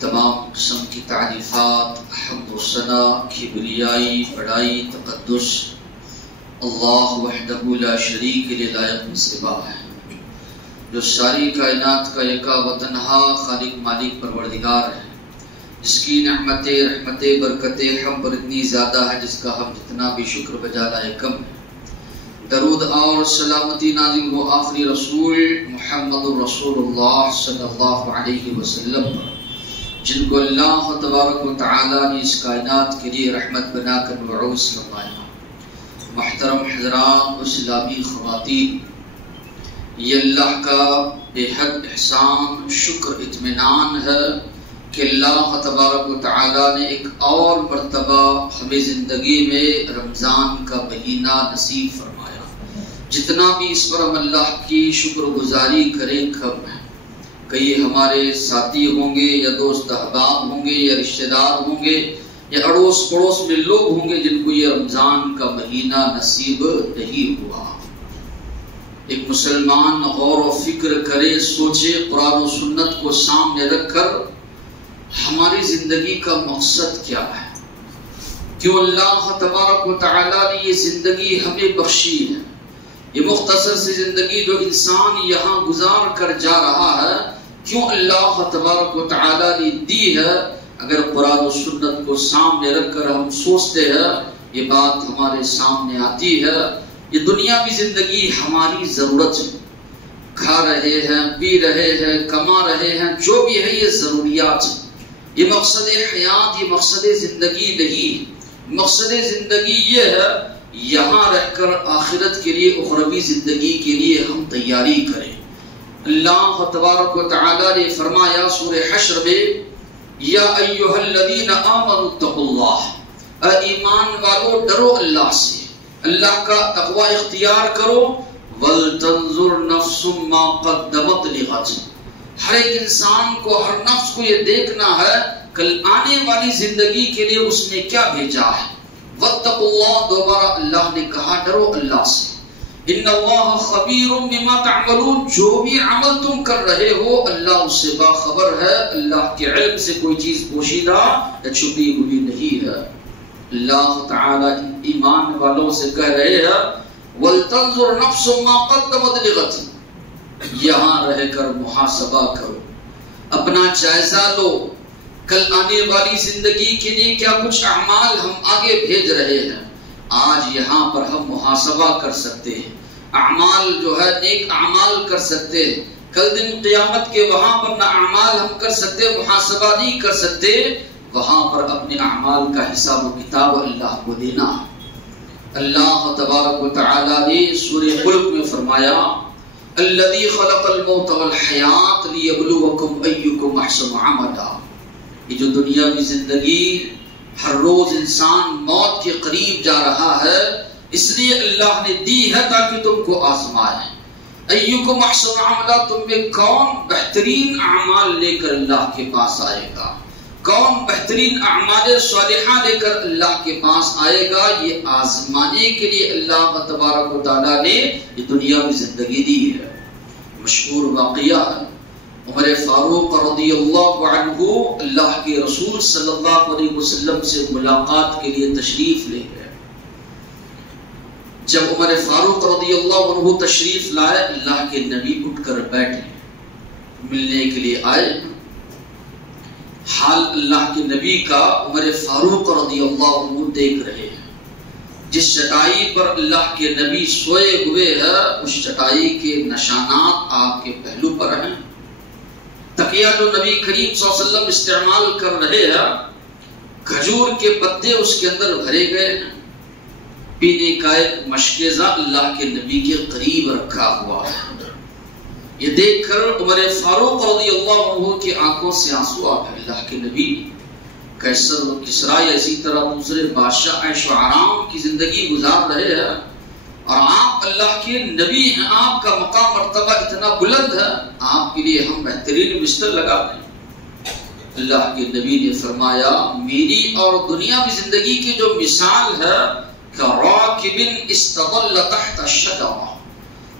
تمام قسم کی تعریفات، حمد و ثنا، کبریائی، بڑائی، تقدس اللہ وحدہ لا شریک کے لائق مصربہ ہے، جو ساری کائنات کا یکا و تنہا خالق مالک پروردگار ہے، جس کی نعمتیں، رحمتیں، برکتیں ہم پر اتنی زیادہ ہے جس کا ہم جتنا بھی شکر بجا لائے کم ہے۔ درود اور سلامتی نازل وہ آخری رسول محمد رسول اللہ صلی اللہ علیہ وسلم پر، جن کو اللہ تبارک و تعالی نے اس کائنات کے لیے رحمت بنا کر مبعوث فرمایا۔ محترم حضرات، اسلامی خواتین، یہ اللہ کا بے حد احسان، شکر، اطمینان ہے کہ اللہ تبارک و تعالی نے ایک اور مرتبہ ہمیں زندگی میں رمضان کا مہینہ نصیب فرمایا۔ جتنا بھی اس پر ہم اللہ کی شکر گزاری کریں کم ہے، کئی ہمارے ساتھی ہوں گے یا دوست احباب ہوں گے یا رشتہ دار ہوں گے یا اڑوس پڑوس میں لوگ ہوں گے جن کو یہ رمضان کا مہینہ نصیب نہیں ہوا۔ ایک مسلمان غور و فکر کرے، سوچے، قرآن و سنت کو سامنے رکھ کر ہماری زندگی کا مقصد کیا ہے، کیوں اللہ تبارک و تعالی نے یہ زندگی ہمیں بخشی ہے۔ یہ مختصر سی زندگی جو انسان یہاں گزار کر جا رہا ہے، کیوں اللہ تبارک و تعالی نے دی ہے؟ اگر قرآن و سنت کو سامنے رکھ کر ہم سوچتے ہیں، یہ بات ہمارے سامنے آتی ہے، یہ دنیاوی زندگی ہماری ضرورت ہے، کھا رہے ہیں، پی رہے ہیں، کما رہے ہیں، جو بھی ہے یہ ضروریات ہے، یہ مقصد حیات، یہ مقصد زندگی نہیں۔ مقصد زندگی یہ ہے یہاں رہ کر آخرت کے لیے، اخروی زندگی کے لیے ہم تیاری کریں۔ اللہ تبارک و تعالی نے فرمایا سورہ حشر میں، یا ایھا الذین آمنوا اتقوا اللہ، اے ایمان والو ڈرو اللہ سے، اللہ کا تقوی اختیار کرو، ولتنظر نفس ما قدمت لغد، ہر ایک انسان کو، ہر نفس کو یہ دیکھنا ہے کل آنے والی زندگی کے لیے اس نے کیا بھیجا ہے۔ واتقوا اللہ، دوبارہ اللہ نے کہا ڈرو اللہ سے، ان اللہ خبیر بما تعملون، جو بھی عمل تم کر رہے ہو اللہ اس سے باخبر ہے، اللہ کے علم سے کوئی چیز پوشیدہ یا چھپی ہوئی نہیں ہے۔ اللہ تعالی ایمان والوں سے کہہ رہے ہیں وَلْتَنْظُرْ نَفْسٌ مَا قَدَّمَتْ لِغَدٍ، یہاں رہ کر محاسبہ کرو، اپنا جائزہ لو، کل آنے والی زندگی کے لیے کیا کچھ اعمال ہم آگے بھیج رہے ہیں۔ آج یہاں پر ہم محاسبہ کر سکتے ہیں، اعمال جو ہے نیک اعمال کر سکتے ہیں، کل دن قیامت کے وہاں پر نہ اعمال ہم کر سکتے، محاسبہ نہیں کر سکتے، وہاں پر اپنے اعمال کا حساب و کتاب اللہ کو دینا۔ اللہ تبارک و تعالی نے سورہ ملک میں فرمایا الذی خلق الموت والحیات لیبلوکم ایکم احسن عملا، یہ جو دنیاوی زندگی ہر روز انسان موت کے قریب جا رہا ہے، اس لیے اللہ نے دی ہے تاکہ تم کو آزمائے۔ ایکم احسن عملا، تم میں کون بہترین اعمال لے کر اللہ کے پاس آئے گا، کون بہترین اعمال صالحہ لے کر اللہ کے پاس آئے گا، یہ آزمانے کے لیے اللہ تبارک و تعالی نے یہ دنیاوی زندگی دی ہے۔ مشہور واقعہ ہے، عمر فاروق رضی اللہ عنہ اللہ کے رسول صلی اللہ علیہ وسلم سے ملاقات کے لیے تشریف لے گئے۔ جب عمر فاروق رضی اللہ عنہ تشریف لائے، اللہ کے نبی اٹھ کر بیٹھے، ملنے کے لیے آئے۔ حال اللہ کے نبی کا عمر فاروق رضی اللہ عنہ دیکھ رہے ہیں، جس چٹائی پر اللہ کے نبی سوئے ہوئے ہیں اس چٹائی کے نشانات آپ کے پہلو پر ہیں۔ تکیہ جو نبی کریم صلی اللہ علیہ وسلم استعمال کر رہے ہیں، کھجور کے پتے اس کے اندر بھرے گئے ہیں، پینے کا ایک مشکیزہ اللہ کے نبی کے قریب رکھا ہوا ہے۔ یہ دیکھ کر عمر فاروق رضی اللہ عنہ کی آنکھوں سے آنسو آ گئے۔ اللہ کے نبی قیصر و کسریٰ اسی طرح دوسرے بادشاہ عیش و آرام کی زندگی گزار رہے ہیں، اور آپ اللہ کے نبی ہیں، آپ کا مقام مرتبہ اتنا بلند ہے، آپ کے لیے ہم بہترین بستر لگا دیں۔ اللہ کے نبی نے فرمایا میری اور دنیاوی زندگی کی جو مثال ہے کراکب استظل تحت الشجرہ،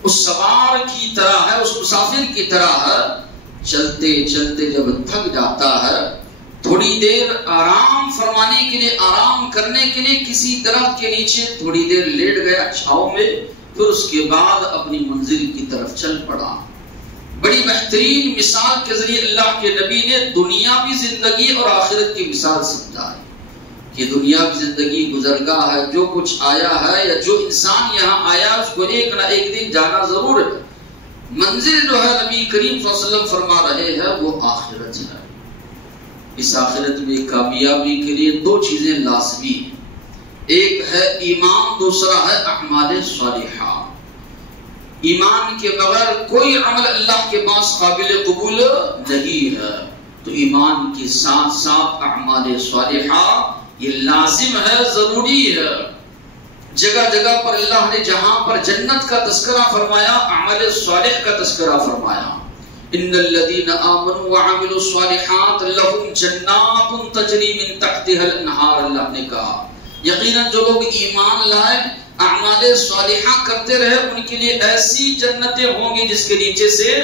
اس سوار کی طرح ہے، اس مسافر کی طرح ہے چلتے چلتے جب تھک جاتا ہے تھوڑی دیر آرام فرمانے کے لیے، آرام کرنے کے لیے کسی درخت کے نیچے تھوڑی دیر لیٹ گیا چھاؤں میں، پھر اس کے بعد اپنی منزل کی طرف چل پڑا۔ بڑی بہترین مثال کے ذریعے اللہ کے نبی نے دنیاوی زندگی اور آخرت کی مثال سمجھائی کہ دنیاوی زندگی گزرگاہ ہے، جو کچھ آیا ہے یا جو انسان یہاں آیا اس کو ایک نہ ایک دن جانا ضرور ہے۔ منزل جو ہے نبی کریم صلی اللہ علیہ وسلم فرما رہے ہیں وہ آخرت ہے۔ اس آخرت میں کامیابی کے لیے دو چیزیں لازمی ہیں، ایک ہے ایمان، دوسرا ہے اعمال صالحہ۔ ایمان کے بغیر کوئی عمل اللہ کے پاس قابل قبول نہیں ہے، تو ایمان کے ساتھ ساتھ اعمال صالحہ یہ لازم ہے، ضروری ہے۔ جگہ جگہ پر اللہ نے جہاں پر جنت کا تذکرہ فرمایا، اعمال صالح کا تذکرہ فرمایا۔ ان الذين آمنوا وعملوا الصالحات لهم جنات تجری من تحتها الانہار، اللہ نے کہا یقیناً جو لوگ ایمان لائے اعمال صالحہ کرتے رہے ان کے لیے ایسی جنتیں ہوں گی جس کے نیچے سے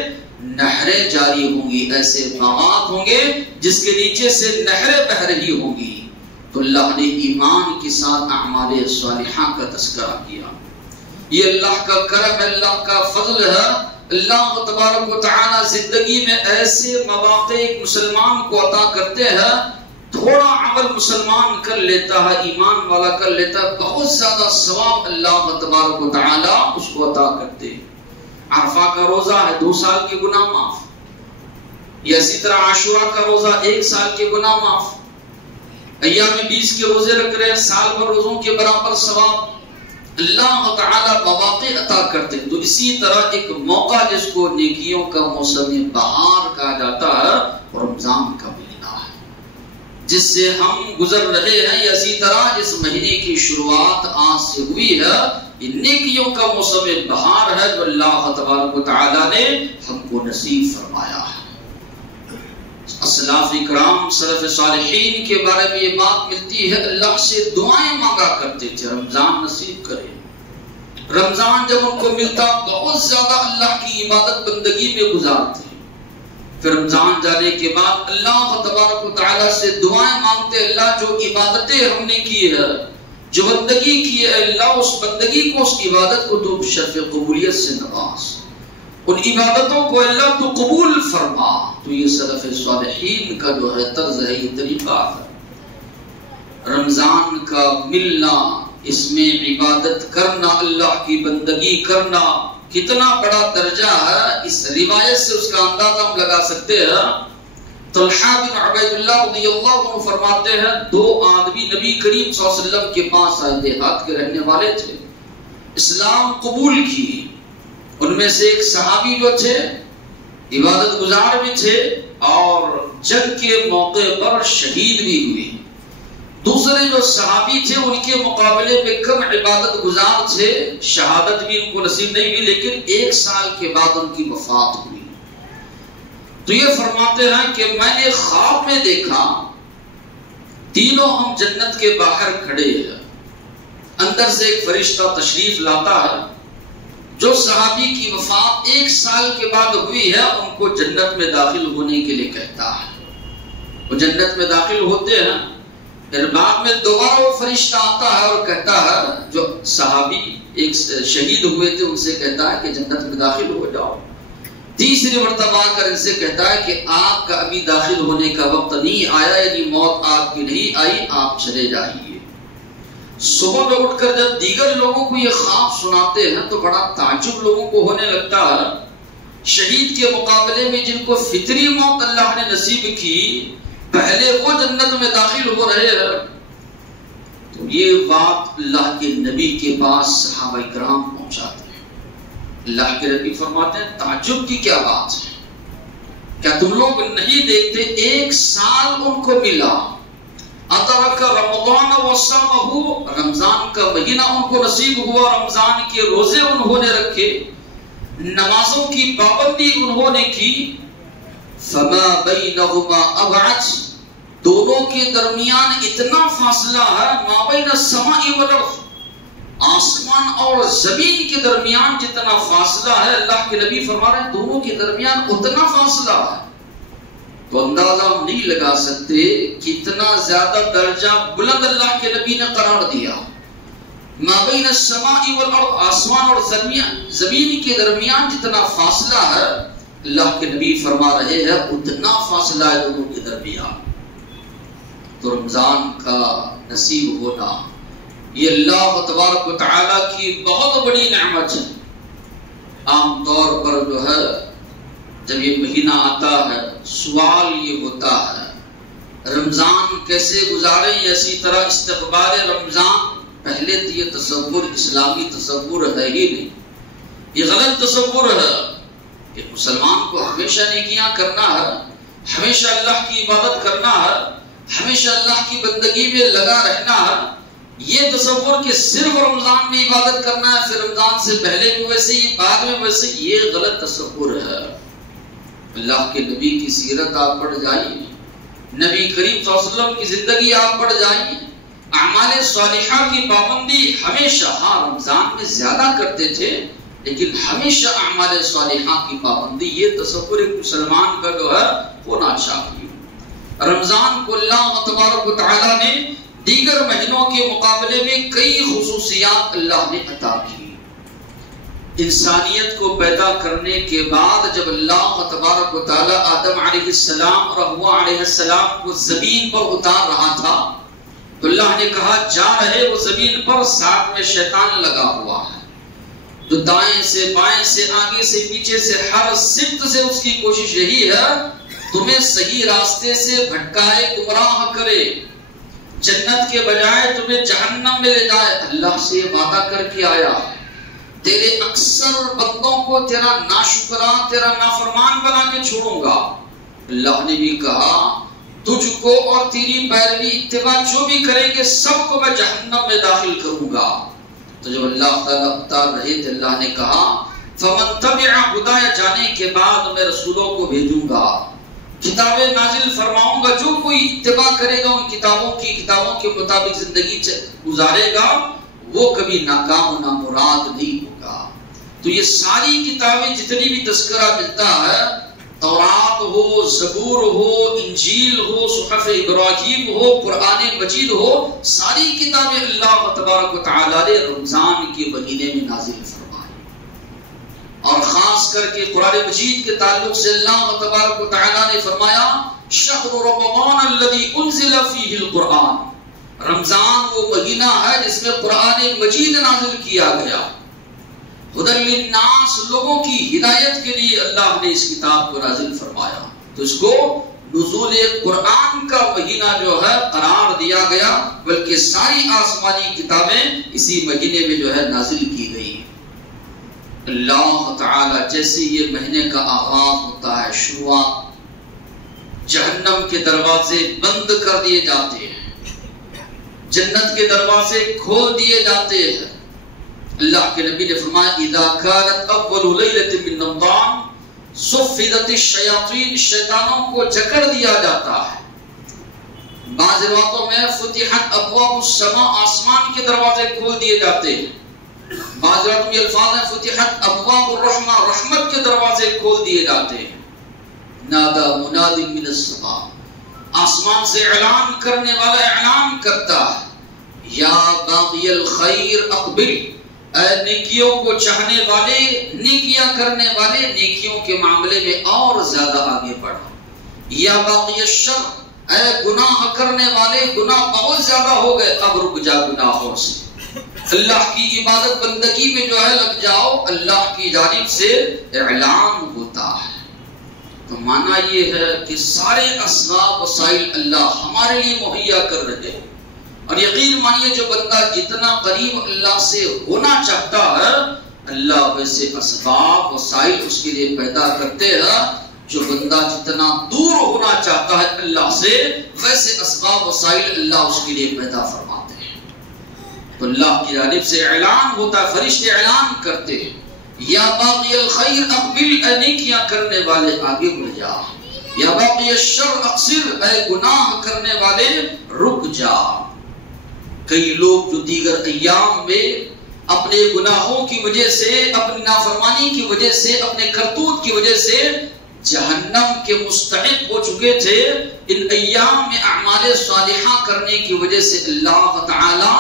نہریں جاری ہوں گی، ایسے باغات ہوں گے جس کے نیچے سے نہریں بہہ رہی ہوں گی۔ تو اللہ نے ایمان کے ساتھ اعمال صالحہ کا تذکرہ کیا۔ یہ اللہ کا کرم ہے، اللہ کا فضل ہے۔ اللہ تبارک و تعالی زندگی میں ایسے مواقع ایک مسلمان کو عطا کرتے ہیں، تھوڑا عمل مسلمان کر لیتا ہے، ایمان والا کر لیتا ہے، بہت زیادہ ثواب اللہ تبارک و تعالی اس کو عطا کرتے ہیں۔ عرفہ کا روزہ ہے 2 سال کے گناہ معاف، یا اسی طرح عاشورہ کا روزہ 1 سال کے گناہ معاف، ایام 20 کے روزے رکھ رہے ہیں، سال بھر روزوں کے برابر ثواب اللہ تعالیٰ مواقع عطا کرتے ہیں۔ تو اسی طرح ایک موقع جس کو نیکیوں کا موسم بہار کہا جاتا ہے، رمضان کا مہینہ ہے جس سے ہم گزر رہے ہیں، اسی طرح اس مہینے کی شروعات آج سے ہوئی ہے۔ یہ نیکیوں کا موسم بہار ہے جو اللہ تبارک و تعالیٰ نے ہم کو نصیب فرمایا ہے۔ اسلاف اکرام سلف صالحین کے بارے میں یہ بات ملتی ہے، اللہ سے دعائیں مانگا کرتے تھے رمضان نصیب کرے۔ رمضان جب ان کو ملتا بہت زیادہ اللہ کی عبادت بندگی میں گزارتے، پھر رمضان جانے کے بعد اللہ تبارک و تعالیٰ سے دعائیں مانگتے، اللہ جو عبادتیں ہم نے کی ہے، جو بندگی کی ہے، اللہ اس بندگی کو، اس عبادت کو تو شرف قبولیت سے نواز، ان عبادتوں کو اللہ تو قبول فرما۔ تو یہ سلف صالحین کا جو ہے طرز ہے، یہ طریقہ ہے۔ رمضان کا ملنا، اس میں عبادت کرنا، اللہ کی بندگی کرنا کتنا بڑا درجہ ہے، اس روایت سے اس کا اندازہ ہم لگا سکتے ہیں۔ طلحہ بن عبید اللہ رضی اللہ عنہ فرماتے ہیں 2 آدمی نبی کریم صلی اللہ علیہ وسلم کے پاس آئے، دیہات کے رہنے والے تھے، اسلام قبول کی۔ ان میں سے ایک صحابی جو تھے عبادت گزار بھی تھے اور جنگ کے موقع پر شہید بھی ہوئے۔ دوسرے جو صحابی تھے ان کے مقابلے میں کم عبادت گزار تھے، شہادت بھی ان کو نصیب نہیں ہوئی، لیکن 1 سال کے بعد ان کی وفات ہوئی۔ تو یہ فرماتے ہیں کہ میں نے خواب میں دیکھا تینوں ہم جنت کے باہر کھڑے ہیں، اندر سے ایک فرشتہ تشریف لاتا ہے، جو صحابی کی وفات 1 سال کے بعد ہوئی ہے ان کو جنت میں داخل ہونے کے لیے کہتا ہے۔ وہ جنت میں داخل ہوتے ہیں، پھر بعد میں دوبارہ وہ فرشتہ آتا ہے اور کہتا ہے، جو صحابی ایک شہید ہوئے تھے ان سے کہتا ہے کہ جنت میں داخل ہو جاؤ۔ تیسری مرتبہ آ کر ان سے کہتا ہے کہ آپ کا ابھی داخل ہونے کا وقت نہیں آیا، یعنی موت آپ کی نہیں آئی، آپ چلے جائیے۔ صبح میں اٹھ کر جب دیگر لوگوں کو یہ خواب سناتے ہیں تو بڑا تعجب لوگوں کو ہونے لگتا ہے، شہید کے مقابلے میں جن کو فطری موت اللہ نے نصیب کی، پہلے وہ جنت میں داخل ہو رہے ہیں۔ تو یہ بات اللہ کے نبی کے پاس صحابہ کرام پہنچاتے ہیں۔ اللہ کے نبی فرماتے ہیں تعجب کی کیا بات ہے، کیا تم لوگ نہیں دیکھتے 1 سال ان کو ملا، اترک رمضان وصامہ، رمضان کا مہینہ ان کو نصیب ہوا، رمضان کے روزے انہوں نے رکھے، نمازوں کی پابندی انہوں نے کی، فما بینہما ابعد، دونوں کے درمیان اتنا فاصلہ ہے، ما بین السماء والارض، آسمان اور زمین کے درمیان جتنا فاصلہ ہے، اللہ کے نبی فرما رہے ہیں دونوں کے درمیان اتنا فاصلہ ہے تو اندازہ ہم نہیں لگا سکتے کتنا زیادہ درجہ بلند اللہ کے نبی نے قرار دیا. ما بین السماء والارض، آسمان اور زمین کے درمیان جتنا فاصلہ ہے اللہ کے نبی فرما رہے ہیں اتنا فاصلہ ہے دونوں کے درمیان. تو رمضان کا نصیب ہونا یہ اللہ تبارک و تعالیٰ کی بہت بڑی نعمت ہے. عام طور پر جو ہے جب یہ مہینہ آتا ہے سوال یہ ہوتا ہے رمضان کیسے گزاریں. اسی طرح استقبال رمضان، پہلے تو یہ تصور اسلامی تصور ہے ہی نہیں، یہ غلط تصور ہے کہ مسلمان کو ہمیشہ نیکیاں کرنا ہے، ہمیشہ اللہ کی عبادت کرنا ہے، ہمیشہ اللہ کی بندگی میں لگا رہنا ہے. یہ تصور کہ صرف رمضان میں عبادت کرنا ہے، پھر رمضان سے پہلے بھی ویسے ہی بعد میں ویسے، یہ غلط تصور ہے. اللہ کے نبی کی سیرت آپ پڑھ جائیے، نبی کریم صلی اللہ علیہ وسلم کی زندگی آپ پڑھ جائیے، اعمال صالحہ کی پابندی ہمیشہ، ہاں رمضان میں زیادہ کرتے تھے لیکن ہمیشہ اعمال صالحہ کی پابندی. یہ تصور ایک مسلمان کا جو ہے ہونا چاہیے. رمضان کو اللہ تبارک و تعالیٰ نے دیگر مہینوں کے مقابلے میں کئی خصوصیات اللہ نے عطا کی. انسانیت کو پیدا کرنے کے بعد جب اللہ تبارک و تعالیٰ آدم علیہ السلام اور حوا علیہ السلام کو زمین پر اتار رہا تھا تو اللہ نے کہا جا رہے وہ زمین پر، ساتھ میں شیطان لگا ہوا ہے تو دائیں سے بائیں سے آگے سے پیچھے سے ہر سمت سے اس کی کوشش یہی ہے تمہیں صحیح راستے سے بھٹکائے، گمراہ کرے، جنت کے بجائے تمہیں جہنم میں لے جائے. اللہ سے وعدہ کر کے آیا تیرے اکثر بندوں کو تیرا ناشکرا، تیرا نافرمان بنا کے چھوڑوں گا. اللہ نے بھی کہا تجھ کو اور تیری پیروی اتباع جو بھی کریں گے سب کو میں جہنم میں داخل کروں گا. تو جب اللہ تعالیٰ اتار رہے تھے اللہ نے کہا فمن تبع ہدایہ، جانے کے بعد میں رسولوں کو بھیجوں گا، کتابیں نازل فرماؤں گا، جو کوئی اتباع کرے گا ان کتابوں کے مطابق زندگی گزارے گا وہ کبھی ناکام و نامراد نہیں ہوگا. تو یہ ساری کتابیں جتنی بھی تذکرہ ملتا ہے، تورات ہو، زبور ہو، انجیل ہو، صحف ابراہیم ہو، قرآن مجید ہو، ساری کتابیں اللہ تبارک و تعالیٰ نے رمضان کے مہینے میں نازل فرمائی. اور خاص کر کے قرآن مجید کے تعلق سے اللہ تبارک و تعالیٰ نے فرمایا شہر رمضان الذی انزل فیہ القرآن، رمضان وہ مہینہ ہے جس میں قرآن مجید نازل کیا گیا. ہدی للناس، لوگوں کی ہدایت کے لیے اللہ نے اس کتاب کو نازل فرمایا. تو اس کو نزول قرآن کا مہینہ جو ہے قرار دیا گیا، بلکہ ساری آسمانی کتابیں اسی مہینے میں جو ہے نازل کی گئی. اللہ تعالی جیسے یہ مہینے کا آغاز ہوتا ہے، شروعات، جہنم کے دروازے بند کر دیے جاتے ہیں، جنت کے دروازے کھول دیے جاتے ہیں. اللہ کے نبی نے فرمایا اذا كانت اول ليله من رمضان صفدت الشياطين، شیطانوں کو جکڑ دیا جاتا ہے. بعض روایتوں میں فتحت ابواب السماء، آسمان کے دروازے کھول دیے جاتے ہیں. بعض روایتوں میں الفاظ ہیں فتحت ابواب الرحمہ، رحمت کے دروازے کھول دیے جاتے ہیں. نادا مناد من السماء، آسمان سے اعلان کرنے والا اعلان کرتا ہے یا باغی الخیر اقبل، اے نیکیوں کو چاہنے والے، نیکیاں کرنے والے، نیکیوں کے معاملے میں اور زیادہ آگے بڑھو. یا باغی الشر، اے گناہ کرنے والے، گناہ بہت زیادہ ہو گئے، اب رک جا گناہوں سے، اللہ کی عبادت بندگی میں جو ہے لگ جاؤ. اللہ کی جانب سے اعلان ہوتا ہے. تو معنی یہ ہے کہ سارے اسباب وسائل اللہ ہمارے لیے مہیا کر رہے ہیں. اور یقین مانیے جو بندہ جتنا قریب اللہ سے ہونا چاہتا ہے اللہ ویسے اسباب وسائل اس کے لیے پیدا کرتے ہیں. جو بندہ جتنا دور ہونا چاہتا ہے اللہ سے ویسے اسباب وسائل اللہ اس کے لیے پیدا فرماتے ہیں. تو اللہ کی جانب سے اعلان ہوتا ہے، فرشتے اعلان کرتے ہیں یا باقی الخیر اقبل، اے نیکیاں کرنے والے آگے بڑھ جا. یا باقی الشر اقصر، اے گناہ کرنے والے رک جا. کئی لوگ جو دیگر ایام میں اپنے گناہوں کی وجہ سے، اپنی نافرمانی کی وجہ سے، اپنے کرتوت کی وجہ سے جہنم کے مستحق ہو چکے تھے، ان ایام میں اعمال صالحہ کرنے کی وجہ سے اللہ تعالی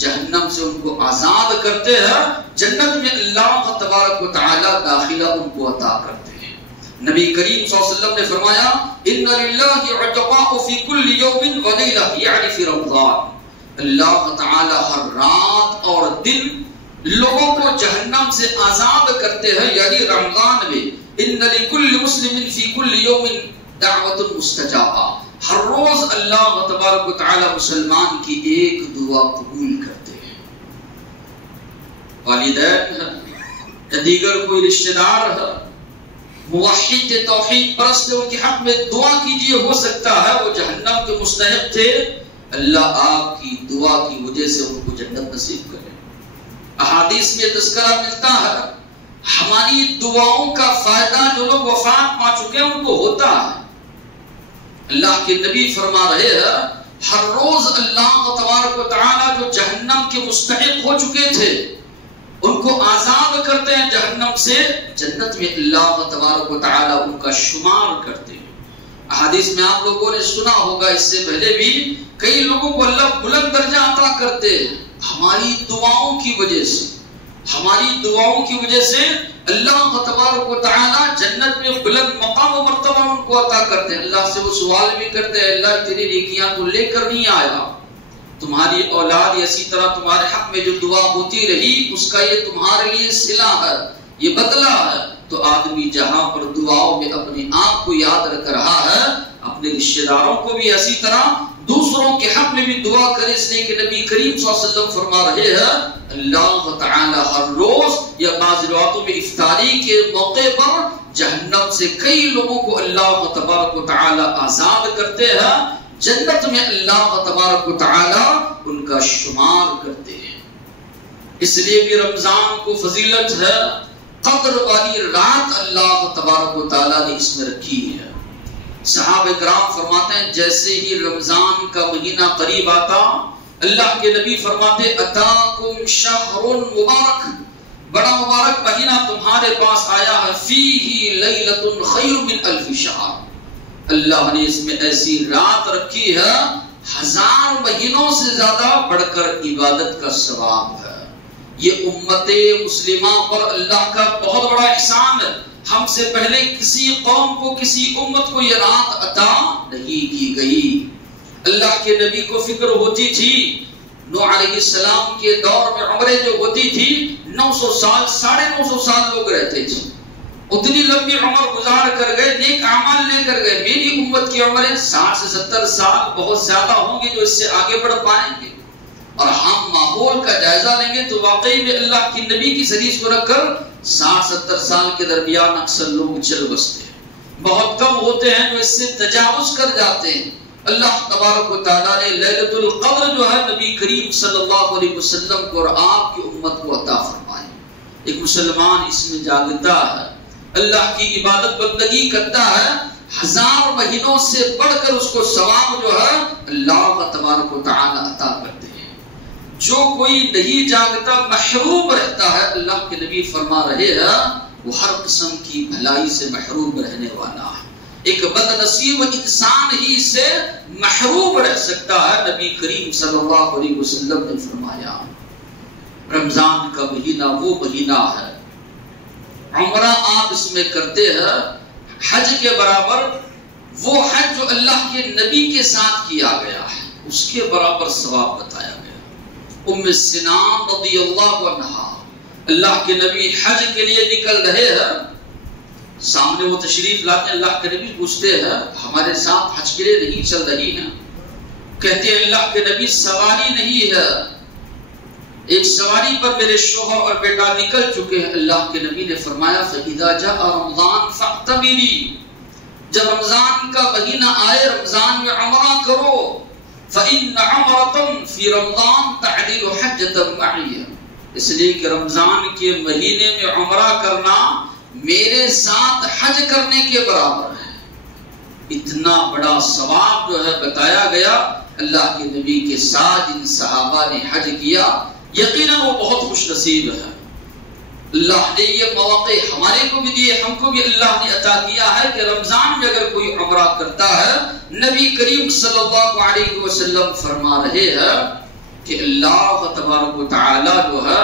جہنم سے ان کو آزاد کرتے ہیں، جنت میں اللہ تبارک و تعالی داخلہ ان کو عطا کرتے ہیں۔ نبی کریم صلی اللہ علیہ وسلم نے فرمایا ان للہ عتقاء فی کل یوم و لیلہ یعنی فی رمضان، اللہ تعالی ہر رات اور دن لوگوں کو جہنم سے آزاد کرتے ہیں، یعنی رمضان میں ان لکل مسلم فی کل یوم دعوت مستجابہ، ہر روز اللہ تبارک و تعالی مسلمان کی ایک دعا قبول کرتے ہیں۔ والدین یا دیگر کوئی رشتہ دار ہے موحد توحید پرست، ان کے حق میں دعا کیجئے، ہو سکتا ہے وہ جہنم کے مستحق تھے، اللہ آپ کی دعا کی وجہ سے ان کو جنت نصیب کرے۔ احادیث میں تذکرہ ملتا ہے ہماری دعاؤں کا فائدہ جو لوگ وفات پا چکے ہیں ان کو ہوتا ہے۔ اللہ کے نبی فرما رہے ہیں ہر روز اللہ تبارک و تعالی جو جہنم کے مستحق ہو چکے تھے ان کو آزاد کرتے ہیں جہنم سے، جنت میں اللہ تبارک و تعالی ان کا شمار کرتے ہیں۔ احادیث میں آپ لوگوں نے سنا ہوگا، اس سے پہلے بھی کئی لوگوں کو اللہ بلند درجہ عطا کرتے ہیں ہماری دعاؤں کی وجہ سے، ہماری دعاؤں کی وجہ سے اللہ تبارک و تعالی جنت میں بلند مقام و مرتبہ ان کو عطا کرتے ہیں۔ اللہ سے وہ سوال بھی کرتے ہیں اللہ تیری نیکیاں تو لے کر نہیں آیا، تمہاری اولاد اسی طرح تمہارے حق میں جو دعا ہوتی رہی اس کا یہ تمہارے لیے صلہ ہے، یہ بدلہ ہے۔ تو آدمی جہاں پر دعاؤں میں اپنے آپ کو یاد رکھ رہا ہے، اپنے رشتہ داروں کو بھی اسی طرح دوسروں کے حق میں بھی دعا کرے، اس لیے کہ نبی کریم صلی اللہ علیہ وسلم فرما رہے ہیں اللہ تعالی ہر روز یا بعض روایتوں میں افطاری کے موقع پر جہنم سے کئی لوگوں کو اللہ تبارک و تعالی آزاد کرتے ہیں، جنت میں اللہ تبارک و تعالی ان کا شمار کرتے ہیں۔ اس لیے بھی رمضان کو فضیلت ہے، قدر والی رات اللہ تبارک و تعالی نے اس میں رکھی ہے۔ صحابہ کرام فرماتے ہیں جیسے ہی رمضان کا مہینہ قریب آتا اللہ کے نبی فرماتے اتاکم شہر مبارک، بڑا مبارک مہینہ تمہارے پاس آیا ہے، فیہ لیلۃ خیر من الف شہر، اللہ نے اس میں ایسی رات رکھی ہے 1000 مہینوں سے زیادہ بڑھ کر عبادت کا ثواب ہے۔ یہ امت مسلمہ پر اللہ کا بہت بڑا احسان ہے، ہم سے پہلے کسی قوم کو کسی امت کو یہ رات عطا نہیں کی گئی۔ اللہ کے نبی کو فکر ہوتی تھی، نوح علیہ السلام کے دور میں عمریں جو ہوتی تھی 900 سال 950 سال لوگ رہتے تھے، اتنی لمبی عمر گزار کر گئے، نیک اعمال لے کر گئے۔ میری امت کی عمریں 60 سے 70 سال بہت زیادہ ہوں گی جو اس سے آگے بڑھ پائیں گے، اور ہم ماحول کا جائزہ لیں گے تو واقعی میں اللہ کی نبی کی حدیث کو رکھ کر 60-70 سال کے درمیان اکثر لوگ چل بستے ہیں، بہت کم ہوتے ہیں جو اس سے تجاوز کر جاتے ہیں۔ اللہ تبارک و تعالیٰ نے لیلۃ القدر جو ہے نبی کریم صلی اللہ علیہ وسلم کو اور آپ کی امت کو عطا فرمائی۔ ایک مسلمان اس میں جاگتا ہے، اللہ کی عبادت بندگی کرتا ہے، 1000 مہینوں سے بڑھ کر اس کو ثواب جو ہے اللہ تبارک و تعالیٰ عطا کرتے ہیں۔ جو کوئی نہیں جاگتا محروم رہتا ہے، اللہ کے نبی فرما رہے ہیں وہ ہر قسم کی بھلائی سے محروم رہنے والا ہے۔ ایک بد نصیب انسان ہی سے محروم رہ سکتا ہے۔ نبی کریم صلی اللہ علیہ وسلم نے فرمایا رمضان کا مہینہ وہ مہینہ ہے، عمرہ آپ اس میں کرتے ہیں حج کے برابر، وہ حج جو اللہ کے نبی کے ساتھ کیا گیا ہے اس کے برابر ثواب بتایا گیا۔ ام سنان رضی اللہ عنہا، اللہ کے نبی حج کے لیے نکل رہے ہیں، سامنے وہ تشریف لاتے ہیں، اللہ کے نبی پوچھتے ہیں ہمارے ساتھ حج کے لیے نہیں چل رہی ہیں؟ کہتے ہیں اللہ کے نبی سواری نہیں ہے، ایک سواری پر میرے شوہر اور بیٹا نکل چکے ہیں۔ اللہ کے نبی نے فرمایا فَإِذَا جَاءَ رَمْضَانَ فَاعْتَمِرِي، جب رمضان کا مہینہ آئے رمضان میں عمرہ کرو، فَإِنَّ عُمْرَةً فِي رَمْضَانَ تَعْدِلُ حَجَّةً مَعِيَّ، اس لیے کہ رمضان کے مہینے میں عمرہ کرنا میرے ساتھ حج کرنے کے برابر ہے۔ اتنا بڑا ثواب جو ہے بتایا گیا۔ اللہ کے نبی کے ساتھ جن صحابہ نے حج کیا یقیناً وہ بہت خوش نصیب ہے۔ اللہ نے یہ مواقع ہمارے کو بھی دیے، ہم کو بھی اللہ نے عطا کیا ہے کہ رمضان میں اگر کوئی عمرہ کرتا ہے، نبی کریم صلی اللہ علیہ وسلم فرما رہے ہیں کہ اللہ تبارک و تعالی جو ہے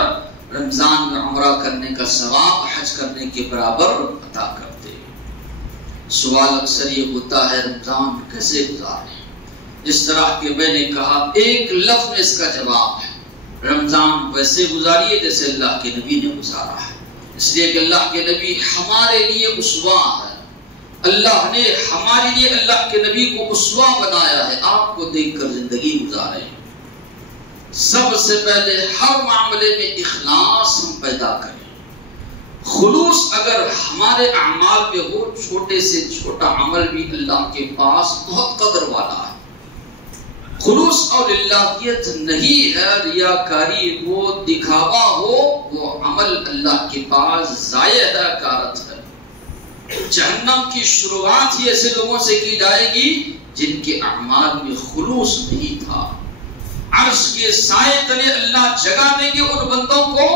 رمضان میں عمرہ کرنے کا ثواب حج کرنے کے برابر عطا کرتے ہیں۔ سوال اکثر یہ ہوتا ہے رمضان کیسے گزاریں؟ جس طرح کہ میں نے کہا ایک لفظ میں اس کا جواب ہے، رمضان ویسے گزاریے جیسے اللہ کے نبی نے گزارا ہے، اس لیے کہ اللہ کے نبی ہمارے لیے اسوہ ہے، اللہ نے ہمارے لیے اللہ کے نبی کو اسوہ بنایا ہے، آپ کو دیکھ کر زندگی گزارے۔ سب سے پہلے ہر معاملے میں اخلاص ہم پیدا کریں، خلوص اگر ہمارے اعمال میں ہو، چھوٹے سے چھوٹا عمل بھی اللہ کے پاس بہت قدر والا ہے۔ خلوص اور للہیت نہیں ہے، ریاکاری ہو، دکھاوا ہو، وہ عمل اللہ کے پاس ضائع ہے، کارت ہے۔ جہنم کی شروعات ہی ایسے لوگوں سے کی جائے گی جن کے اعمال میں خلوص نہیں تھا۔ عرش کے سائے تلے اللہ جگہ دیں گے ان بندوں کو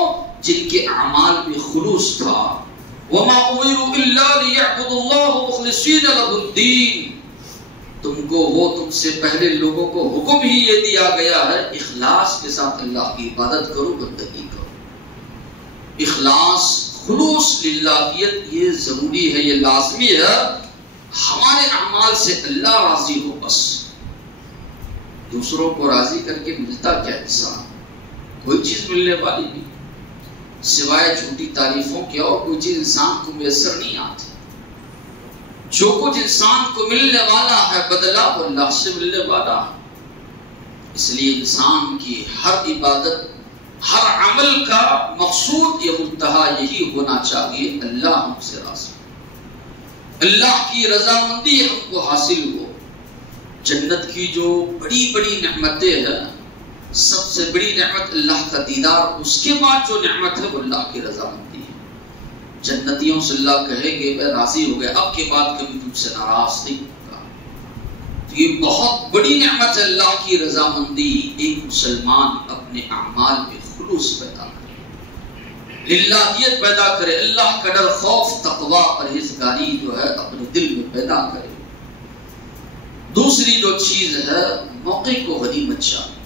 جن کے اعمال میں خلوص تھا۔ وَمَا أُمِرُوا إِلَّا لِيَعْبُدُوا اللَّهَ مُخْلِصِينَ لَهُ الدِّينَ، تم سے پہلے لوگوں کو حکم ہی یہ دیا گیا ہے اخلاص کے ساتھ اللہ کی عبادت کرو، بندگی کرو۔ اخلاص، خلوص، للہیت یہ ضروری ہے، یہ لازمی ہے۔ ہمارے اعمال سے اللہ راضی ہو، بس دوسروں کو راضی کر کے ملتا کیا انسان؟ کوئی چیز ملنے والی نہیں، سوائے جھوٹی تعریفوں کے اور کوئی چیز انسان کو میسر نہیں آتی۔ جو کچھ انسان کو ملنے والا ہے بدلہ وہ اللہ سے ملنے والا ہے۔ اس لیے انسان کی ہر عبادت، ہر عمل کا مقصود یہ منتہا یہی ہونا چاہیے، اللہ ہم سے راضی، اللہ کی رضامندی ہم کو حاصل ہو۔ جنت کی جو بڑی بڑی نعمتیں ہیں، سب سے بڑی نعمت اللہ کا دیدار، اس کے بعد جو نعمت ہے وہ اللہ کی رضامندی ہے۔ جنتیوں سے اللہ کہے گے میں راضی ہو گیا، اب کے بعد کبھی تم سے ناراض نہیں ہوگا۔ تو یہ بہت بڑی نعمت ہے اللہ کی رضامندی۔ ایک مسلمان اپنے اعمال میں خلوص پیدا کرے، للہیت پیدا کرے، اللہ کا ڈر، خوف، تقوی، پرہیزگاری جو ہے اپنے دل میں پیدا کرے۔ دوسری جو چیز ہے موقع کو غنیمت جانے۔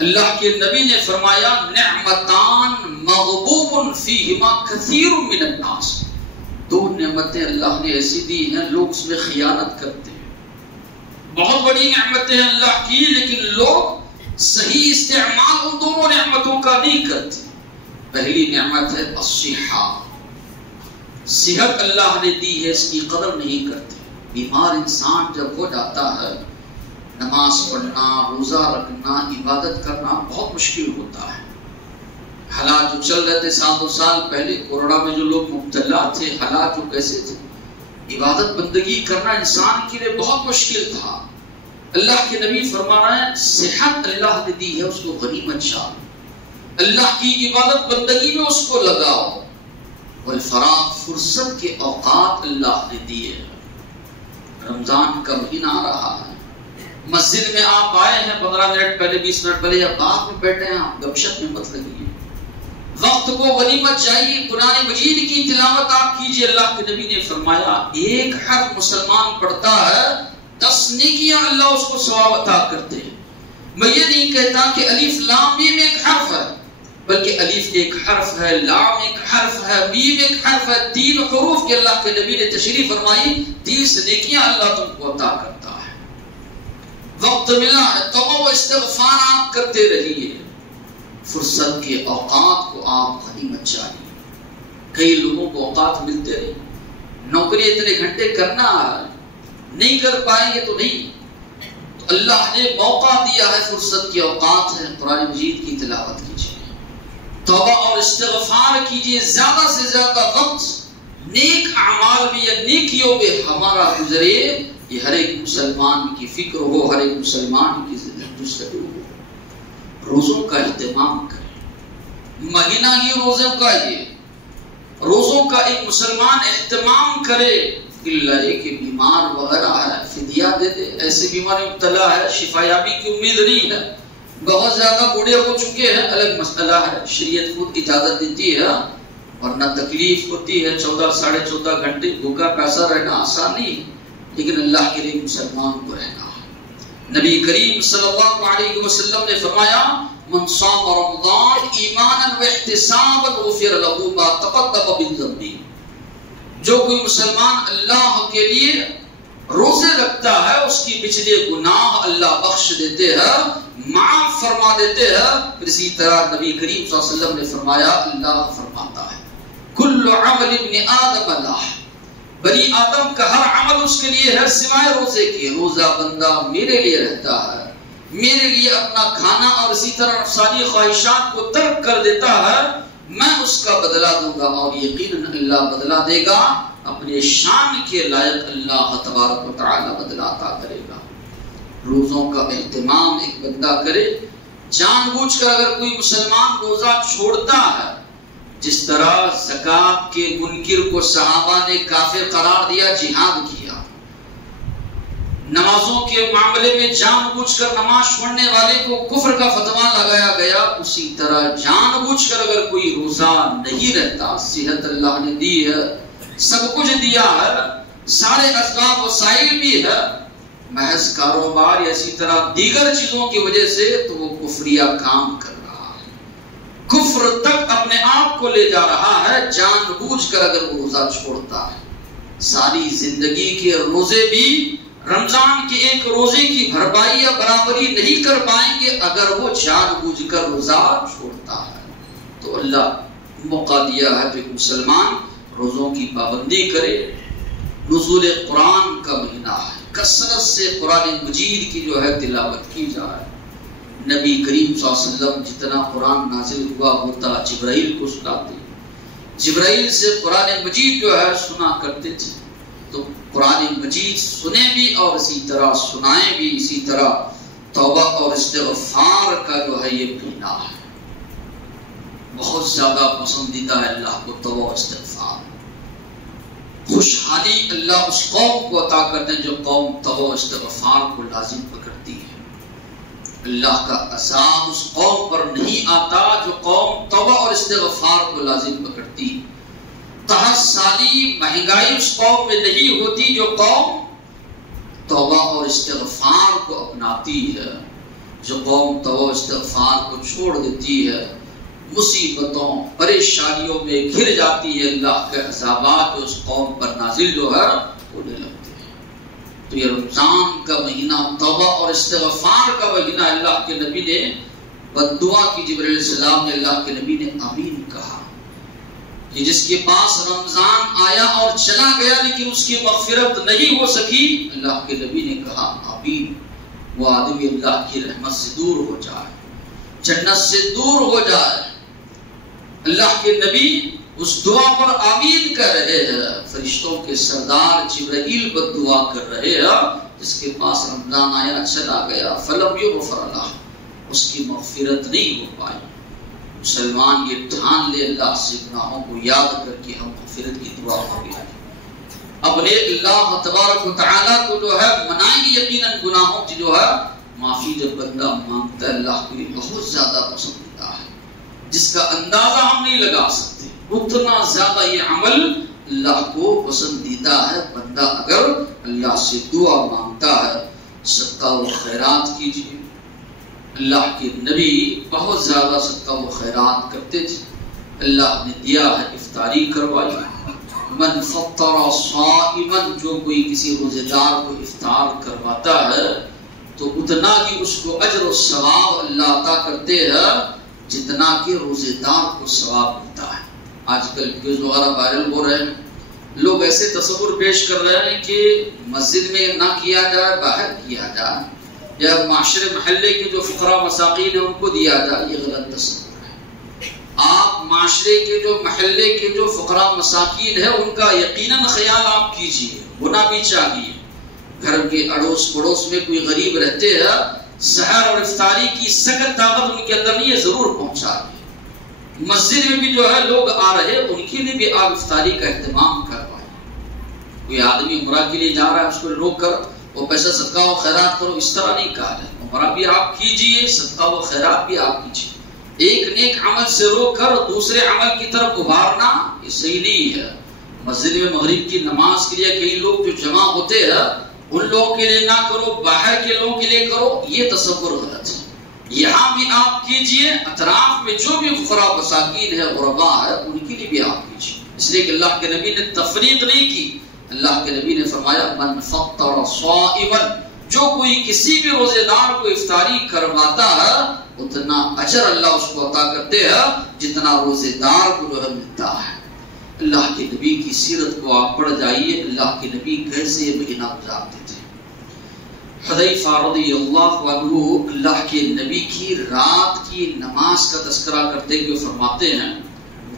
اللہ کے نبی نے فرمایا نعمتان مغبوب فیہما کثیر من الناس، دو نعمتیں اللہ نے ایسی دی ہیں لوگ اس میں خیانت کرتے ہیں۔ بہت بڑی نعمتیں ہیں اللہ کی، لیکن لوگ صحیح استعمال ان دونوں نعمتوں کا نہیں کرتے۔ پہلی نعمت ہے الصحہ، صحت اللہ نے دی ہے، اس کی قدر نہیں کرتے۔ بیمار انسان جب ہو جاتا ہے، نماز پڑھنا، روزہ رکھنا، عبادت کرنا بہت مشکل ہوتا ہے۔ حالات جو چل رہے تھے 7 سال پہلے کورونا میں، جو لوگ مبتلا تھے، حالات جو کیسے تھے، عبادت بندگی کرنا انسان کے لیے بہت مشکل تھا۔ اللہ کے نبی فرما رہے ہیں صحت اللہ نے دی ہے، اس کو غنیمت جان، اللہ کی عبادت بندگی میں اس کو لگاؤ۔ والفراغ، فرصت کے اوقات اللہ نے دیے۔ رمضان کا مہینہ آ رہا ہے، مسجد میں آپ آئے ہیں 15 منٹ پہلے، 20 منٹ پہلے، یا باغ میں بیٹھے ہیں، آپ گپ شپ میں مت لگیے، وقت کو غنیمت چاہیے۔ قرآن مجید کی تلاوت آپ کیجئے۔ اللہ کے نبی نے فرمایا ایک حرف مسلمان پڑھتا ہے 10 نیکیاں اللہ اس کو ثواب عطا کرتے ہیں۔ میں یہ نہیں کہتا کہ الف لام میم ایک حرف ہے، بلکہ الف ایک حرف ہے، لام ایک حرف ہے، میم ایک حرف ہے، 3 حروف کے اللہ کے نبی نے تشریح فرمائی، 30 نیکیاں اللہ تم کو عطا کرتا ہے۔ وقت ملا ہے، توبہ و استغفار آپ کرتے رہیے۔ فرصت کے اوقات کو آپ غنیمت جانیے۔ کئی لوگوں کو اوقات ملتے نہیں، نوکری اتنے گھنٹے کرنا ہے، نہیں کر پائیں گے تو نہیں، تو اللہ نے موقع دیا ہے، فرصت کے اوقات ہیں، قرآن مجید کی تلاوت کیجیے، توبہ اور استغفار کیجیے، زیادہ سے زیادہ وقت نیک اعمال میں یا نیکیوں میں ہمارا گزرے، یہ ہر ایک مسلمان کی فکر ہو، ہر ایک مسلمان کی جستجو ہو۔ روزوں کا اہتمام کریں، مہینہ ہی روزوں کا، یہ روزوں کا ایک مسلمان اہتمام کرے۔ اللہ کہ بیمار وغیرہ ہے فدیہ دے دے، ایسے بیماری مبتلا ہے شفا یابی کی امید نہیں ہے، بہت زیادہ بوڑھے ہو چکے ہیں، الگ مسئلہ ہے، شریعت خود اجازت دیتی ہے ورنہ تکلیف ہوتی ہے 14 ساڑھے 14 گھنٹے بھوکا پیسہ رہنا آسان نہیں ہے، لیکن اللہ کے لیے مسلمان کو رہنا ہے۔ نبی کریم صلی اللہ علیہ وسلم نے فرمایا من صام رمضان ایمانا واحتسابا غفر له ما تقدم من ذنبه، جو کوئی مسلمان اللہ کے لیے روزے رکھتا ہے اس کی پچھلے گناہ اللہ بخش دیتے ہیں، معاف فرما دیتے ہیں۔ پھر اسی طرح نبی کریم صلی اللہ علیہ وسلم نے فرمایا اللہ فرماتا ہے کل عمل ابن آدم اللہ، بنی آدم کا ہر عمل اس کے لیے ہے سوائے روزے کے۔ روزہ بندہ میرے لیے رہتا ہے، میرے لیے اپنا کھانا اور اسی طرح نفسانی خواہشات کو ترک کر دیتا ہے، میں اس کا بدلہ دوں گا، اور یقیناً اللہ بدلہ دے گا، اپنے شان کے لائق اللہ تبارک و تعالی بدلہ عطا کرے گا۔ روزوں کا اہتمام ایک بندہ کرے، جان بوجھ کر اگر کوئی مسلمان روزہ چھوڑتا ہے، جس طرح زکوٰۃ کے منکر کو صحابہ نے کافر قرار دیا، جہاد کیا، نمازوں کے معاملے میں جان بوجھ کر نماز چھوڑنے والے کو کفر کا فتویٰ لگایا گیا، اسی طرح جان بوجھ کر اگر کوئی روزہ نہیں رہتا، صحت اللہ نے دی ہے، سب کچھ دیا ہے، سارے اسباب وسائل بھی ہے، محض کاروبار یا اسی طرح دیگر چیزوں کی وجہ سے، تو وہ کفریہ کام کر رہا ہے، کفر تک اپنے آپ کو لے جا رہا ہے جان بوجھ کر اگر وہ روزہ چھوڑتا ہے۔ ساری زندگی کے روزے بھی رمضان کے ایک روزے کی بھرپائی یا برابری نہیں کر پائیں گے اگر وہ جان بوجھ کر روزہ چھوڑتا ہے۔ تو اللہ موقع دیا ہے کہ مسلمان روزوں کی پابندی کرے۔ نزول قرآن کا مہینہ ہے، کثرت سے قرآن مجید کی جو ہے تلاوت کی جائے۔ نبی کریم صلی اللہ علیہ وسلم جتنا قرآن نازل ہوا ہوتا جبرائیل کو سناتے، جبرائیل سے قرآن مجید جو ہے سنا کرتے تھے، تو قرآن مجید سنے بھی اور اسی طرح سنائیں بھی، اسی طرح توبہ اور استغفار کا جو ہے یہ مہینہ ہے، بہت زیادہ پسندیدہ ہے اللہ کو توبہ و استغفار۔ خوشحالی اللہ اس قوم کو عطا کرتے ہیں جو قوم توبہ و استغفار کو لازم پکڑتی ہے۔ اللہ کا عذاب اس قوم پر نہیں آتا جو قوم توبہ اور استغفار کو لازم پکڑتی ہے۔ تحت سالی مہنگائی اس قوم میں نہیں ہوتی جو قوم توبہ اور استغفار کو اپناتی ہے۔ جو قوم توبہ و استغفار کو چھوڑ دیتی ہے، مصیبتوں پریشانیوں میں گھر جاتی ہے، اللہ کے عذابات اس قوم پر نازل جو ہے ہونے لگتے ہیں۔ تو یہ رمضان کا مہینہ توبہ اور استغفار کا مہینہ، اللہ کے نبی نے بد دعا کی، جبرائیل علیہ السلام نے اللہ کے نبی نے آمین کہا کہ جس کے پاس رمضان آیا اور چلا گیا لیکن اس کی مغفرت نہیں ہو سکی، اللہ کے نبی نے کہا آمین، وہ آدمی اللہ کی رحمت سے دور ہو جائے، جنت سے دور ہو جائے۔ اللہ کے نبی اس دعا پر آمین کر رہے ہیں، فرشتوں کے سردار جبرائیل پر دعا کر رہے ہیں، جس کے پاس رمضان آیا چلا گیا، فلم یغفر لہ، اس کی مغفرت نہیں ہو پائی۔ مسلمان یہ ٹھان لے اللہ سے گناہوں کو یاد کر کے ہم مغفرت کی دعا کریں، اپنے اللہ تبارک و تعالیٰ کو جو ہے منائیں گے۔ یقیناً گناہوں کی جو ہے معافی جب بندہ مانگتا ہے اللہ کے لیے بہت زیادہ پسندیدہ ہے، جس کا اندازہ ہم نہیں لگا سکتے، اتنا زیادہ یہ عمل اللہ کو پسندیدہ ہے۔ بندہ اگر اللہ سے دعا مانگتا ہے، صدقہ و خیرات کیجیے۔ اللہ کے نبی بہت زیادہ صدقہ و خیرات کرتے تھے، اللہ نے دیا ہے افطاری کروائی۔ من فطر صائما، جو کوئی کسی روزے دار کو افطار کرواتا ہے تو اتنا ہی اس کو اجر و ثواب اللہ عطا کرتے ہیں جتنا کہ روزے دار کو ثواب ملتا ہے۔ آج کل ویڈیوز وغیرہ وائرل ہو رہے ہیں، لوگ ایسے تصور پیش کر رہے ہیں کہ مسجد میں نہ کیا جائے، باہر کیا جائے، یا معاشرے محلے کے جو فقراء مساکین ہیں ان کو دیا جائے، یہ غلط تصور ہے۔ آپ معاشرے کے جو محلے کے جو فقراء مساکین ہیں ان کا یقیناً خیال آپ کیجئے، ہونا بھی چاہیے۔ گھر کے اڑوس پڑوس میں کوئی غریب رہتے ہیں، سحر اور افطاری کی سخت طاقت ان کے اندر نہیں ہے، ضرور پہنچا دیں۔ مسجد میں بھی جو ہے لوگ آ رہے، ان کے لیے بھی آپ افطاری کا اہتمام کروائیں۔ کوئی آدمی عمرہ کے لیے جا رہا ہے، اس کو روک کر وہ پیسہ صدقہ و خیرات کرو، اس طرح نہیں کہا ہے۔ عمرہ بھی آپ کیجئے، صدقہ و خیرات بھی آپ کیجئے۔ ایک نیک عمل سے روک کر دوسرے عمل کی طرف ابھارنا یہ صحیح نہیں ہے۔ مسجد میں مغرب کی نماز کے لیے کئی لوگ جو جمع ہوتے ہیں ان لوگوں کے لیے نہ کرو، باہر کے لوگوں کے لیے کرو، یہ تصور غلط ہے۔ یہاں بھی آپ کیجئے، اطراف میں جو بھی فقراء مساکین ہے، غرباء ہے، ان کے لیے بھی آپ کیجئے، اس لیے کہ اللہ کے نبی نے تفریق نہیں کی۔ اللہ کے نبی نے فرمایا من فطر صائما، جو کوئی کسی بھی روزے دار کو افطاری کرواتا ہے اتنا اجر اللہ اس کو عطا کرتے ہیں جتنا روزے دار کو جو ہے ملتا ہے۔ اللہ کے نبی کی سیرت کو آپ پڑھ جائیے، اللہ کے نبی کیسے یہ مہینہ گزارتے تھے۔ حذیفہ رضی اللہ عنہ اللہ کے نبی کی رات کی نماز کا تذکرہ کرتے ہوئے فرماتے ہیں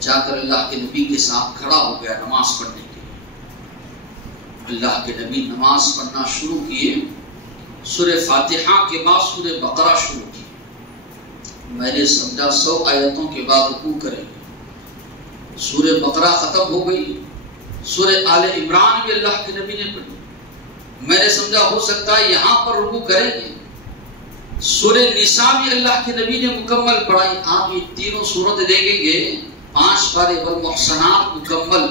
جا کر اللہ کے نبی کے ساتھ کھڑا ہو گیا نماز پڑھنے کے لیے۔ اللہ کے نبی نماز پڑھنا شروع کیے، سورہ فاتحہ کے بعد سورہ بقرہ شروع کی۔ میں نے سمجھا 100 آیتوں کے بعد رکوع کریں گے، سورہ بقرہ ختم ہو گئی، سورہ آل عمران بھی اللہ کے نبی نے پڑھی، میں نے سمجھا ہو سکتا ہے یہاں پر رکوع کریں گے، سورہ نساء بھی اللہ کے نبی نے مکمل پڑھائی۔ آپ یہ تینوں سورتیں دیکھیں گے، 5 پارے والمحصنات مکمل،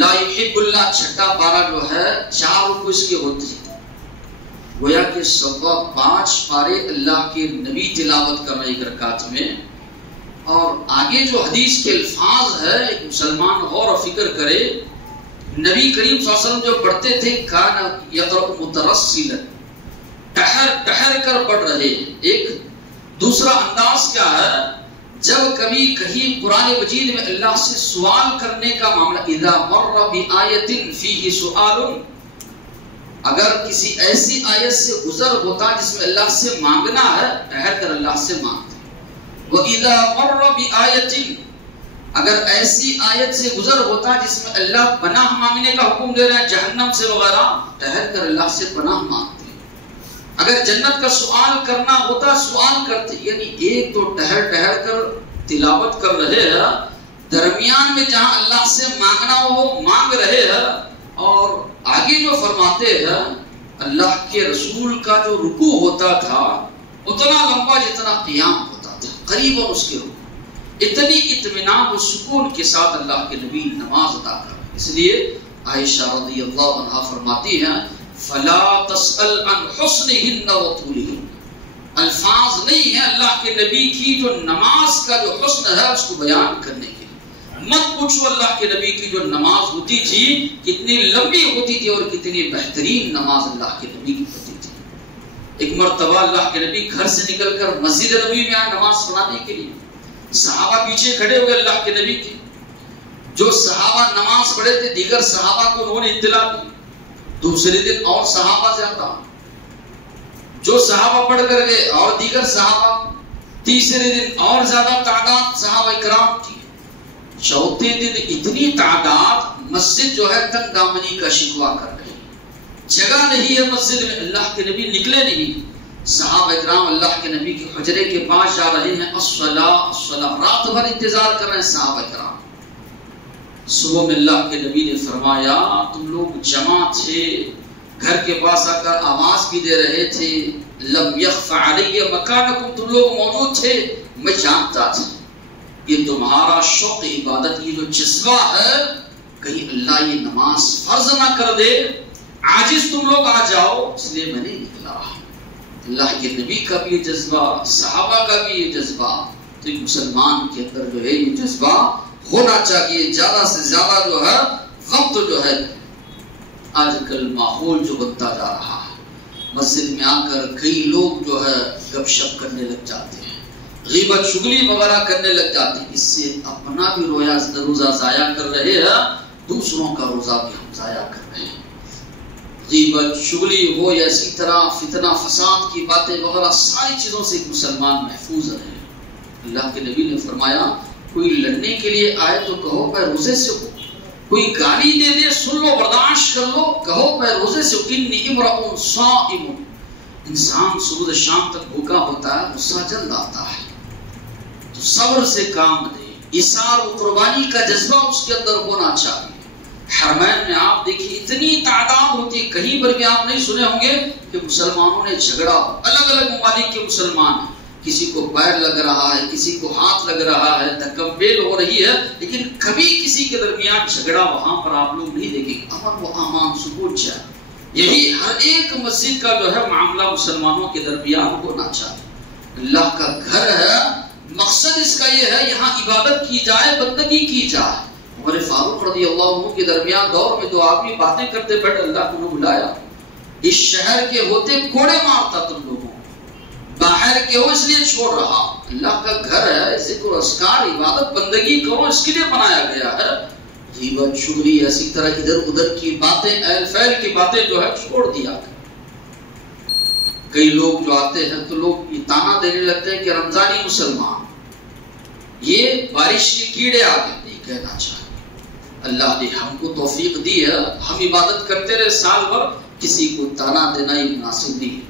لا یحب اللہ چھٹا پارا جو ہے 4 رکوع اس کے ہوتے ہیں، گویا کہ 5 پارے اللہ کے نبی تلاوت کر رہے ایک رکعت میں۔ اور آگے جو حدیث کے الفاظ ہے ایک مسلمان غور و فکر کرے، نبی کریم صلی اللہ علیہ وسلم جو پڑھتے تھے کان یقرأ مترسلا، ٹہر کر پڑھ رہے۔ ایک دوسرا انداز کیا ہے، جب کبھی کہیں قرآن مجید میں اللہ سے سوال کرنے کا معاملہ، اذا مر بآیت فیہ سؤال، اگر کسی ایسی آیت سے گزر ہوتا جس میں اللہ سے مانگنا ہے ٹہر کر اللہ سے مانگتے۔ وَإِذَا مَرَّ بِآيَةٍ، اگر ایسی آیت سے گزر ہوتا جس میں اللہ پناہ مانگنے کا حکم دے رہا ہے جہنم سے وغیرہ، ٹہر کر اللہ سے پناہ مانگتے۔ اگر جنت کا سوال کرنا ہوتا سوال کرتے، یعنی ایک تو ٹہر کر تلاوت کر رہے ہیں، درمیان میں جہاں اللہ سے مانگنا ہو مانگ رہے ہیں، اور آگے جو فرماتے ہیں اللہ کے رسول کا جو رکوع ہوتا تھا اتنا لمبا جتنا قیام ہوتا تھا، قریب اور اس کے رکوع، اتنی اطمینان و سکون کے ساتھ اللہ کے نبی نماز ادا کر رہے۔ اس لیے عائشہ رضی اللہ عنہا فرماتی ہیں فلا تسأل عن حسنہن و طولہن، الفاظ نہیں ہے اللہ کے نبی کی جو نماز کا جو حسن ہے اس کو بیان کرنے کے، مت پوچھو اللہ کے نبی کی جو نماز ہوتی تھی کتنی لمبی ہوتی تھی اور کتنی بہترین نماز اللہ کے نبی کی ہوتی تھی۔ ایک مرتبہ اللہ کے نبی گھر سے نکل کر مسجد نبوی میں آئے نماز پڑھانے کے لیے، صحابہ پیچھے کھڑے ہوئے اللہ کے نبی کے، جو صحابہ نماز پڑھے تھے دیگر صحابہ کو انہوں نے اطلاع دی، دوسرے دن اور صحابہ زیادہ، جو صحابہ پڑھ کر گئے اور دیگر صحابہ، تیسرے دن اور زیادہ تعداد صحابہ اکرام کی، چوتھے دن اتنی تعداد مسجد جو ہے تنگ دامنی کا شکوہ کر رہی، جگہ نہیں ہے مسجد میں، اللہ کے نبی نکلے نہیں، صحابہ اکرام اللہ کے نبی کے حجرے کے پاس جا رہے ہیں، الصلاۃ الصلاۃ، رات بھر انتظار کر رہے ہیں صحابہ اکرام۔ صبح میں اللہ کے نبی نے فرمایا تم لوگ جمع تھے، گھر کے پاس آ کر آواز بھی دے رہے تھے، لم یخف علی مکانکم، تم لوگ موجود تھے، میں جانتا تھا یہ تمہارا شوق عبادت، یہ جو جذبہ ہے کہیں اللہ یہ نماز فرض نہ کر دے، عاجز تم لوگ آ جاؤ، اس لیے میں نے نکلا۔ اللہ کے نبی کا بھی یہ جذبہ، صحابہ کا بھی یہ جذبہ، تو ایک مسلمان کے اندر جو ہے یہ جذبہ ہونا چاہیے۔ زیادہ سے زیادہ جو ہے وقت جو ہے آج کل ماحول جو بنتا جا رہا ہے، مسجد میں آ کر کئی لوگ جو ہے گپ شپ کرنے لگ جاتے ہیں، غیبت شغلی وغیرہ کرنے لگ جاتے ہیں، اس سے اپنا بھی روزہ ضائع کر رہے ہیں، دوسروں کا روزہ بھی ہم ضائع کر رہے ہیں۔ غیبت شغلی ہو یا اسی طرح فتنہ فساد کی باتیں وغیرہ، ساری چیزوں سے ایک مسلمان محفوظ رہے۔ اللہ کے نبی نے فرمایا کوئی لڑنے کے لیے آئے تو کہو میں روزے سے ہوں، کوئی گالی دے دے سن لو برداشت کر لو، کہو میں روزے سے ہوں، انی امرؤ صائم۔ انسان صبح شام تک بھوکا ہوتا ہے، غصہ جلد آتا ہے، تو صبر سے کام لے، اثار و قربانی کا جذبہ اس کے اندر ہونا چاہیے۔ حرمین میں آپ دیکھیے اتنی تعداد ہوتی ہے، کہیں پر بھی آپ نہیں سنے ہوں گے کہ مسلمانوں نے جھگڑا، الگ الگ ممالک کے مسلمان ہیں، کسی کو پیر لگ رہا ہے، کسی کو ہاتھ لگ رہا ہے، دھکم بیل ہو رہی ہے، لیکن کبھی کسی کے درمیان جھگڑا وہاں پر آپ لوگ نہیں دیکھیں گے۔ امن و امان، سکون چاہیے۔ یہی ہر ایک مسجد کا جو ہے معاملہ مسلمانوں کے درمیان ہونا چاہیے۔ اللہ کا گھر ہے، مقصد اس کا یہ ہے یہاں عبادت کی جائے، بندگی کی جائے۔ عمر فاروق رضی اللہ عنہ کے درمیان دور میں دو آدمی باتیں کرتے بیٹھے، اللہ کو نے بلایا، اس شہر کے ہوتے کوڑے مارتا تم لوگوں، باہر کے ہو اس لیے چھوڑ رہا۔ اللہ کا گھر ہے، ذکر و اذکار، عبادت بندگی کرو، اس کے لیے بنایا گیا ہے۔ غیبت، چغلی، اسی طرح ادھر ادھر کی باتیں، اہل فیل کی باتیں جو ہے چھوڑ دیا۔ کئی لوگ جو آتے ہیں تو لوگ یہ تانا دینے لگتے ہیں کہ رمضانی مسلمان، یہ بارش کے کیڑے آ گئے۔ نہیں کہنا چاہیے، اللہ نے ہم کو توفیق دی ہے، ہم عبادت کرتے رہے سال بھر، کسی کو تانا دینا یہ مناسب نہیں ہے۔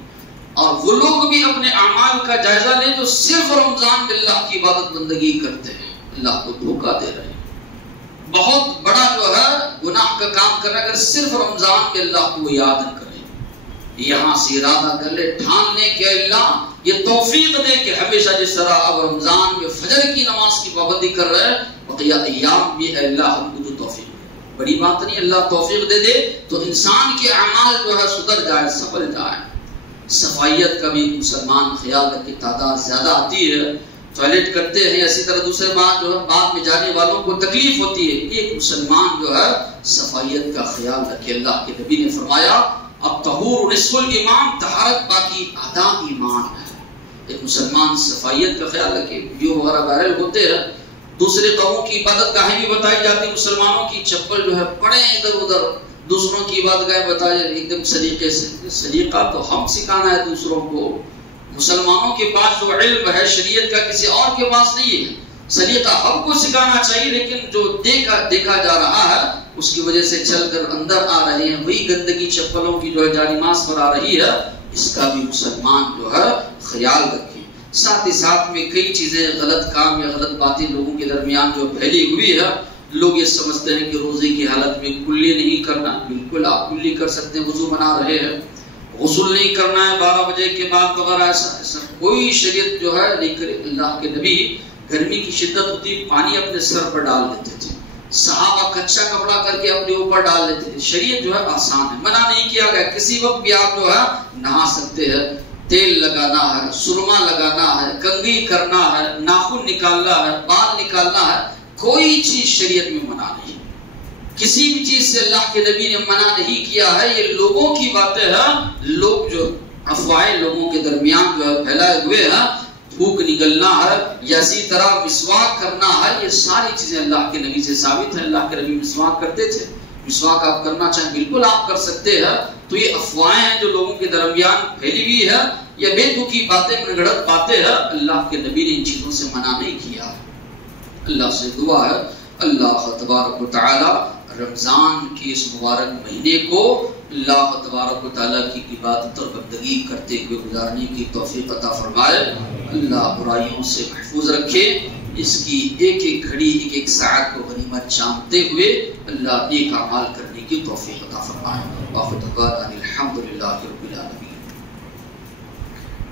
اور وہ لوگ بھی اپنے اعمال کا جائزہ لیں جو صرف رمضان میں اللہ کی عبادت بندگی کرتے ہیں، اللہ کو دھوکہ دے رہے ہیں۔ بہت بڑا جو ہے گناہ کا کام کرنا اگر صرف رمضان میں اللہ کو یاد نہ کریں، یہاں سے ارادہ کر لے، ٹھان لے کہ اللہ یہ توفیق دے کہ ہمیشہ جس طرح اب رمضان میں فجر کی نماز کی پابندی کر رہے ہیں، بقیہ ایام بھی ہے اللہ ہم کو تو توفیق دے۔ بڑی بات نہیں، اللہ توفیق دے دے تو انسان کے اعمال جو ہے سدھر جائے، سنبھل جائے۔ صفائیت کا بھی مسلمان خیال رکھے، تعداد زیادہ آتی ہے، ٹوائلٹ کرتے ہیں، اسی طرح دوسرے بات جو ہے بعد میں جانے والوں کو تکلیف ہوتی ہے، ایک مسلمان جو ہے صفائیت کا خیال رکھے۔ اللہ کے نبی نے فرمایا اب طہور نصف الایمان، طہارت باقی آدھا ایمان ہے۔ ایک مسلمان صفائیت کا خیال رکھے۔ ویڈیو وغیرہ وائرل ہوتے ہیں، دوسرے قوموں کی عبادت گاہیں بھی بتائی جاتی، مسلمانوں کی چپل جو ہے پڑے ادھر ادھر، دوسروں کی عبادت گاہیں بتائی ایک دم سلیقے سے۔ سلیقہ تو ہم سکھانا ہے دوسروں کو، مسلمانوں کے پاس جو علم ہے شریعت کا کسی اور کے پاس نہیں ہے۔ سلیقہ ہم کو سکھانا چاہیے، لیکن جو دیکھا جا رہا ہے اس کی وجہ سے چل کر اندر آ رہے ہیں، وہی گندگی چپلوں کی جو ہے جانماز پر آ رہی ہے، اس کا بھی مسلمان جو ہے خیال رکھے۔ ساتھ ہی ساتھ میں کئی چیزیں، غلط کام یا غلط باتیں لوگوں کے درمیان جو پھیلی ہوئی ہے، لوگ یہ سمجھتے ہیں کہ روزے کی حالت میں کلی نہیں کرنا۔ بالکل آپ کلی کر سکتے ہیں، وضو بنا رہے ہیں، غسل نہیں کرنا ہے 12 بجے کے بعد وغیرہ، ایسا کوئی شریعت جو ہے نہیں کرے۔ اللہ کے نبی گرمی کی شدت ہوتی پانی اپنے سر پر ڈال لیتے تھے، صحابہ کچا کپڑا کر کے اپنے اوپر ڈال لیتے تھے۔ شریعت جو ہے آسان ہے، منع نہیں کیا گیا، کسی وقت بھی آپ جو ہے نہا سکتے ہیں۔ تیل لگانا ہے، سرما لگانا ہے، کنگھی کرنا ہے، ناخن نکالنا ہے، بال نکالنا ہے، کوئی چیز شریعت میں منع نہیں۔ کسی بھی چیز سے اللہ کے نبی نے منع نہیں کیا ہے، یہ لوگوں کی باتیں ہیں، لوگ جو افواہیں لوگوں کے درمیان جو ہے پھیلائے ہوئے ہیں، تھوک نگلنا ہے یا اسی طرح مسواک کرنا ہے، یہ ساری چیزیں اللہ کے نبی سے ثابت ہیں۔ اللہ کے نبی مسواک کرتے تھے، مسواک آپ کرنا چاہیں بالکل آپ کر سکتے ہیں۔ تو یہ افواہیں ہیں جو لوگوں کے درمیان پھیلی ہوئی ہے، یا بے تکی باتیں گڑگڑت باتیں ہیں، اللہ کے نبی نے ان چیزوں سے منع نہیں کیا۔ اللہ سے دعا ہے اللہ تبارک و تعالی رمضان کی اس مبارک مہینے کو اللہ تبارک و تعالیٰ کی عبادت اور بندگی کرتے ہوئے گزارنے کی توفیق عطا فرمائے۔ اللہ برائیوں سے محفوظ رکھے، اس کی ایک ایک گھڑی ایک ایک ساعت کو غنیمت جانتے ہوئے اللہ نیک اعمال کرنے کی توفیق عطا فرمائے۔ واخر دعوانا الحمدللہ رب العالمین۔